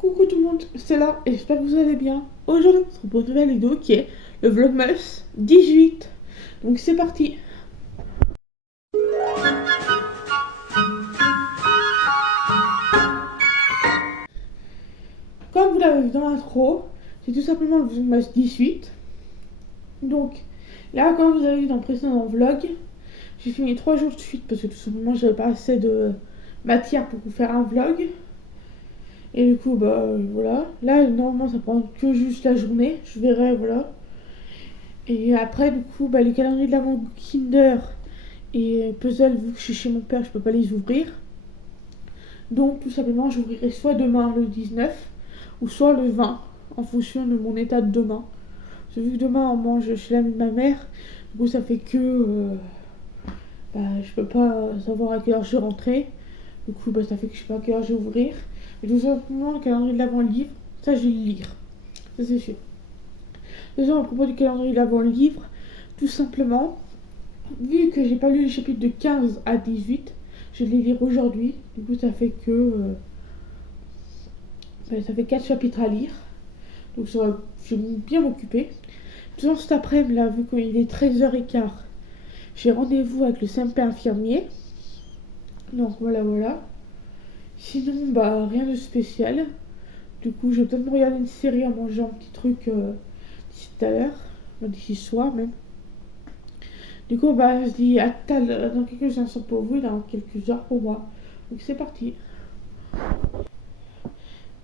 Coucou tout le monde, c'est là et j'espère que vous allez bien. Aujourd'hui, on se retrouve pour une nouvelle vidéo qui est le Vlogmas 18. Donc c'est parti. Comme vous l'avez vu dans l'intro, c'est tout simplement le Vlogmas 18. Donc là, comme vous avez vu dans le précédent vlog, j'ai fini 3 jours de suite parce que tout simplement j'avais pas assez de matière pour vous faire un vlog. Et du coup, voilà. Là, normalement, ça prend que juste la journée. Je verrai, voilà. Et après, du coup, les calendriers de l'avant Kinder et Puzzle, vu que je suis chez mon père, je peux pas les ouvrir. Donc, tout simplement, j'ouvrirai soit demain le 19 ou soit le 20, en fonction de mon état de demain. Parce que vu que demain, on mange chez l'ami de ma mère, du coup, ça fait que je peux pas savoir à quelle heure je vais rentrer. Du coup, ça fait que je sais pas à quelle heure je vais ouvrir. Et tout simplement, le calendrier de l'avant livre, ça, je vais le lire. Ça, c'est sûr. Déjà, à propos du calendrier de l'avant livre, tout simplement, vu que j'ai pas lu les chapitres de 15 à 18, je vais les lire aujourd'hui. Du coup, ça fait que ça fait 4 chapitres à lire. Donc, je vais bien m'occuper. Tout cet après-midi, là, vu qu'il est 13h15, j'ai rendez-vous avec le CMP infirmier. Donc, voilà. Sinon, rien de spécial. Du coup, je vais peut-être me regarder une série en mangeant un petit truc d'ici tout à l'heure. D'ici ce soir, même. Du coup, je dis dans quelques instants pour vous et dans quelques heures pour moi. Donc, c'est parti.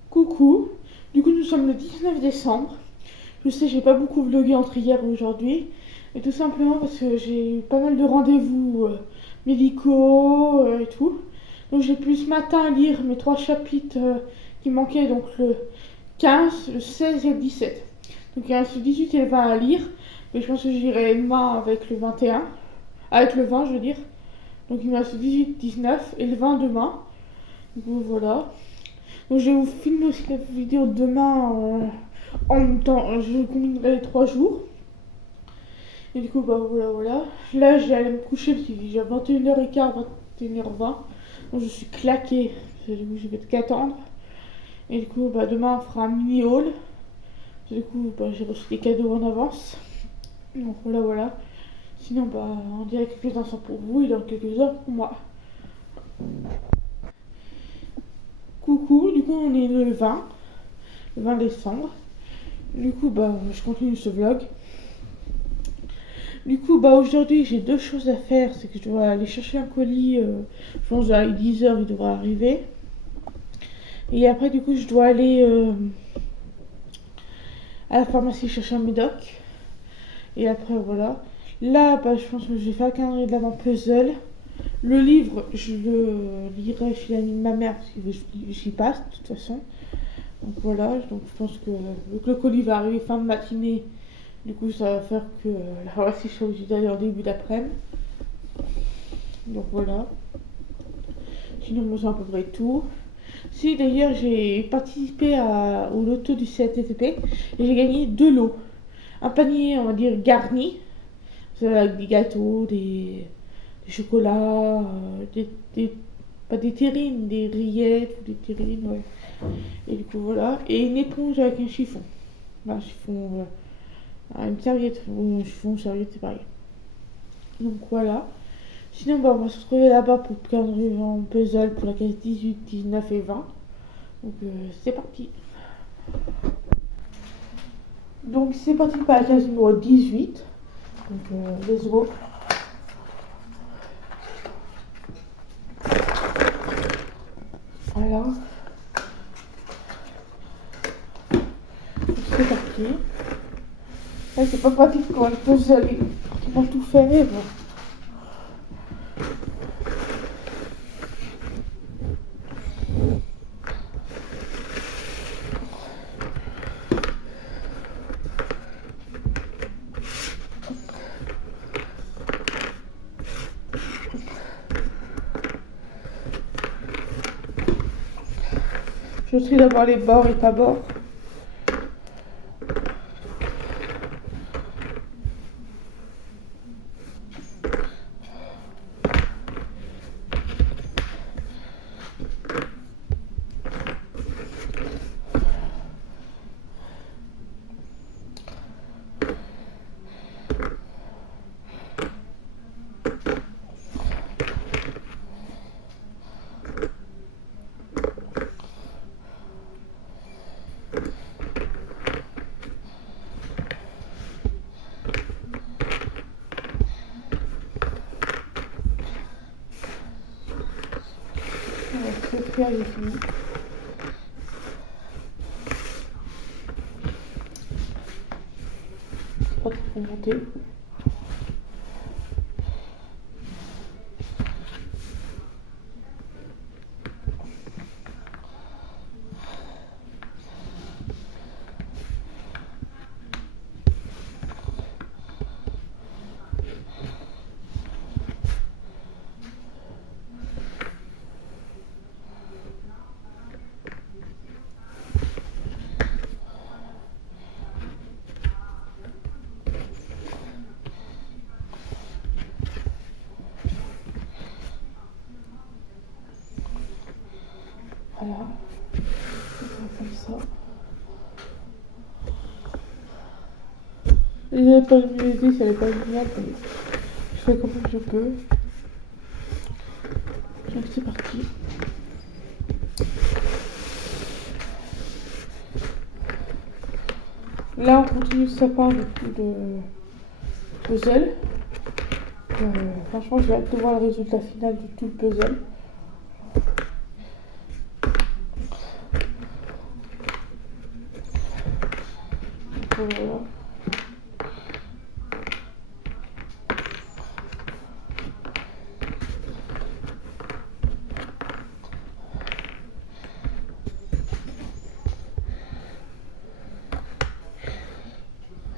Coucou. Du coup, nous sommes le 19 décembre. Je sais, j'ai pas beaucoup vlogué entre hier et aujourd'hui. Et tout simplement parce que j'ai eu pas mal de rendez-vous médicaux et tout. Donc, j'ai pu ce matin lire mes 3 chapitres qui manquaient. Donc, le 15, le 16 et le 17. Donc, il reste le 18 et le 20 à lire. Mais je pense que j'irai demain avec le 21. Avec le 20, je veux dire. Donc, il me reste le 18, 19 et le 20 demain. Donc, voilà. Donc, je vais vous filmer aussi la vidéo demain en même temps. Je combinerai les 3 jours. Et du coup, voilà. Là, je vais aller me coucher parce qu'il est déjà 21h15, 21h20. Donc, je suis claquée. Du coup, je vais qu'attendre. Et du coup, demain, on fera un mini haul. Du coup, j'ai reçu des cadeaux en avance. Donc, voilà. Sinon, on dirait quelques instants pour vous et dans quelques heures pour moi. Coucou, du coup, on est le 20 décembre. Du coup, je continue ce vlog. Du coup, aujourd'hui, j'ai 2 choses à faire. C'est que je dois aller chercher un colis. Je pense à 10h, il devra arriver. Et après, du coup, je dois aller à la pharmacie chercher un médoc. Et après, voilà. Là, je pense que je vais faire le calendrier de l'avant puzzle. Le livre, je le lirai chez l'ami de ma mère parce que j'y passe de toute façon. Donc voilà, donc je pense que vu que le colis va arriver fin de matinée, du coup ça va faire que la pharmacie sera obligée d'aller en début d'après-midi. Donc voilà. Sinon, c'est à peu près tout. Si d'ailleurs j'ai participé au loto du CATTP et j'ai gagné 2 lots. Un panier, on va dire, garni, avec des gâteaux, des chocolats, pas des terrines, des rillettes ou des terrines, ouais. Et du coup, voilà. Et une éponge avec un chiffon. Un chiffon, une serviette, ou un chiffon, une serviette, c'est pareil. Donc voilà. Sinon, on va se retrouver là-bas pour le calendrier en puzzle pour la case 18, 19 et 20. Donc c'est parti. Donc c'est parti pour la case numéro 18. Donc let's go. Voilà. C'est parti. Là, c'est pas pratique quand le puzzle est pratiquement tout fait, mais bon. Je suis d'avoir les bords et pas bords. case est finie. C'est pas trop pour monter. Voilà, comme ça. Je n'avais pas mieux aidé, ça n'allait pas génial, mais je fais comme je peux. Donc c'est parti. Là on continue sa part du coup de puzzle. Franchement j'ai hâte de voir le résultat final de tout le puzzle. Voilà.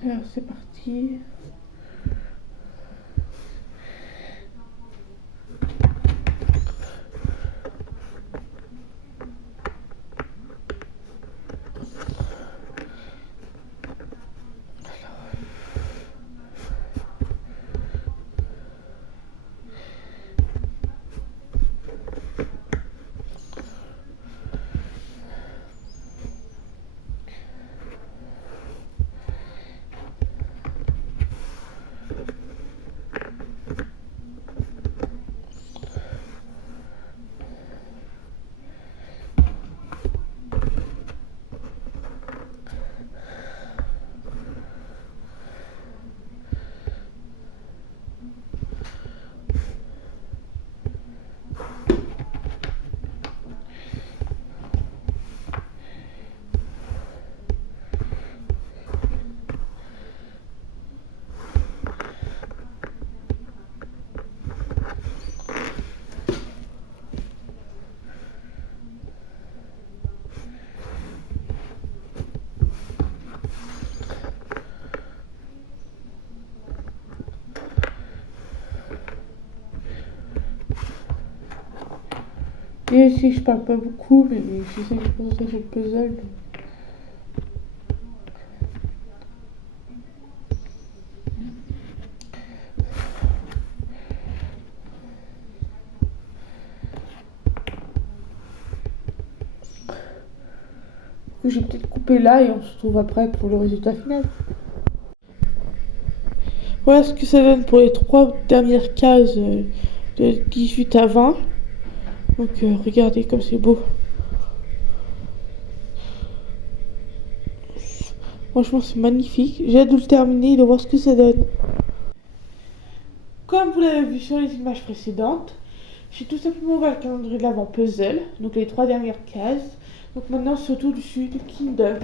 Alors c'est parti. Et ici, je parle pas beaucoup, mais j'essaie de me concentrer sur le puzzle. Du coup, j'ai peut-être coupé là et on se retrouve après pour le résultat final. Voilà ce que ça donne pour les 3 dernières cases de 18 à 20. Donc regardez comme c'est beau. Franchement c'est magnifique. J'ai hâte de le terminer et de voir ce que ça donne. Comme vous l'avez vu sur les images précédentes, j'ai tout simplement ouvert le calendrier de l'Avent puzzle. Donc les 3 dernières cases. Donc maintenant c'est au tour du sud de Kinder.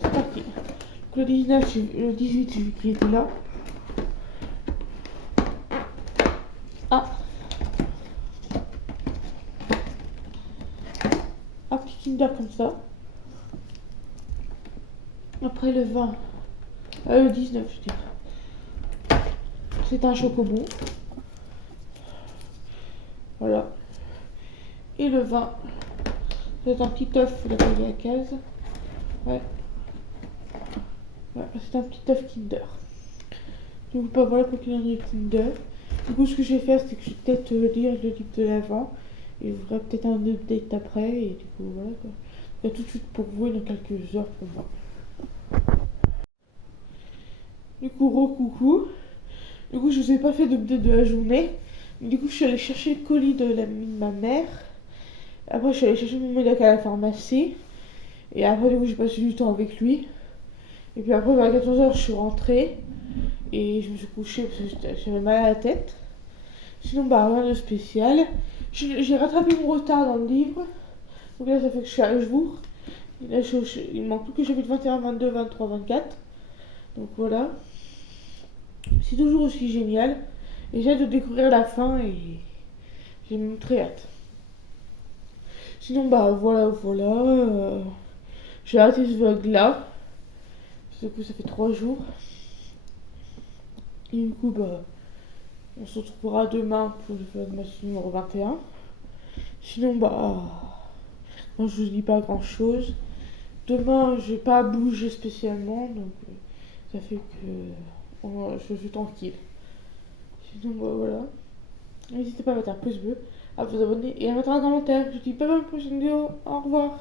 C'est parti. Donc le 19, le 18 j'ai vu qu'il était là. Ah. Un petit Kinder comme ça. Après le 20, le 19 je dirais. C'est un chocobon. Voilà. Et le 20, c'est un petit œuf, il a payé la case. Ouais. Ouais, c'est un petit œuf Kinder. Donc bah, voilà pour le calendrier Kinder. Du coup ce que je vais faire c'est que je vais peut-être lire le livre de l'avant. Et je ferai peut-être un update après. Et du coup voilà quoi. Et tout de suite pour vous et dans quelques heures pour moi. Du coup coucou. Du coup je vous ai pas fait d'update de la journée. Du coup je suis allée chercher le colis de l'ami de ma mère. Après je suis allée chercher mon médoc à la pharmacie. Et après du coup j'ai passé du temps avec lui. Et puis après vers 14h je suis rentrée. Et je me suis couchée parce que j'avais mal à la tête. Sinon bah rien de spécial. J'ai rattrapé mon retard dans le livre. Donc là, ça fait que je suis à jour. Et là, il manque plus que chapitre 21, 22, 23, 24. Donc voilà. C'est toujours aussi génial. Et j'ai hâte de découvrir la fin et j'ai même très hâte. Sinon, bah voilà. J'ai arrêté ce vlog là. Parce que ça fait 3 jours. Et du coup, bah, on se retrouvera demain pour le vlogmas numéro 21. Sinon, bah, moi je vous dis pas grand chose. Demain, je vais pas bouger spécialement, donc ça fait que je suis tranquille. Sinon, bah voilà. N'hésitez pas à mettre un pouce bleu, à vous abonner et à mettre un commentaire. Je vous dis pas à la prochaine vidéo. Au revoir.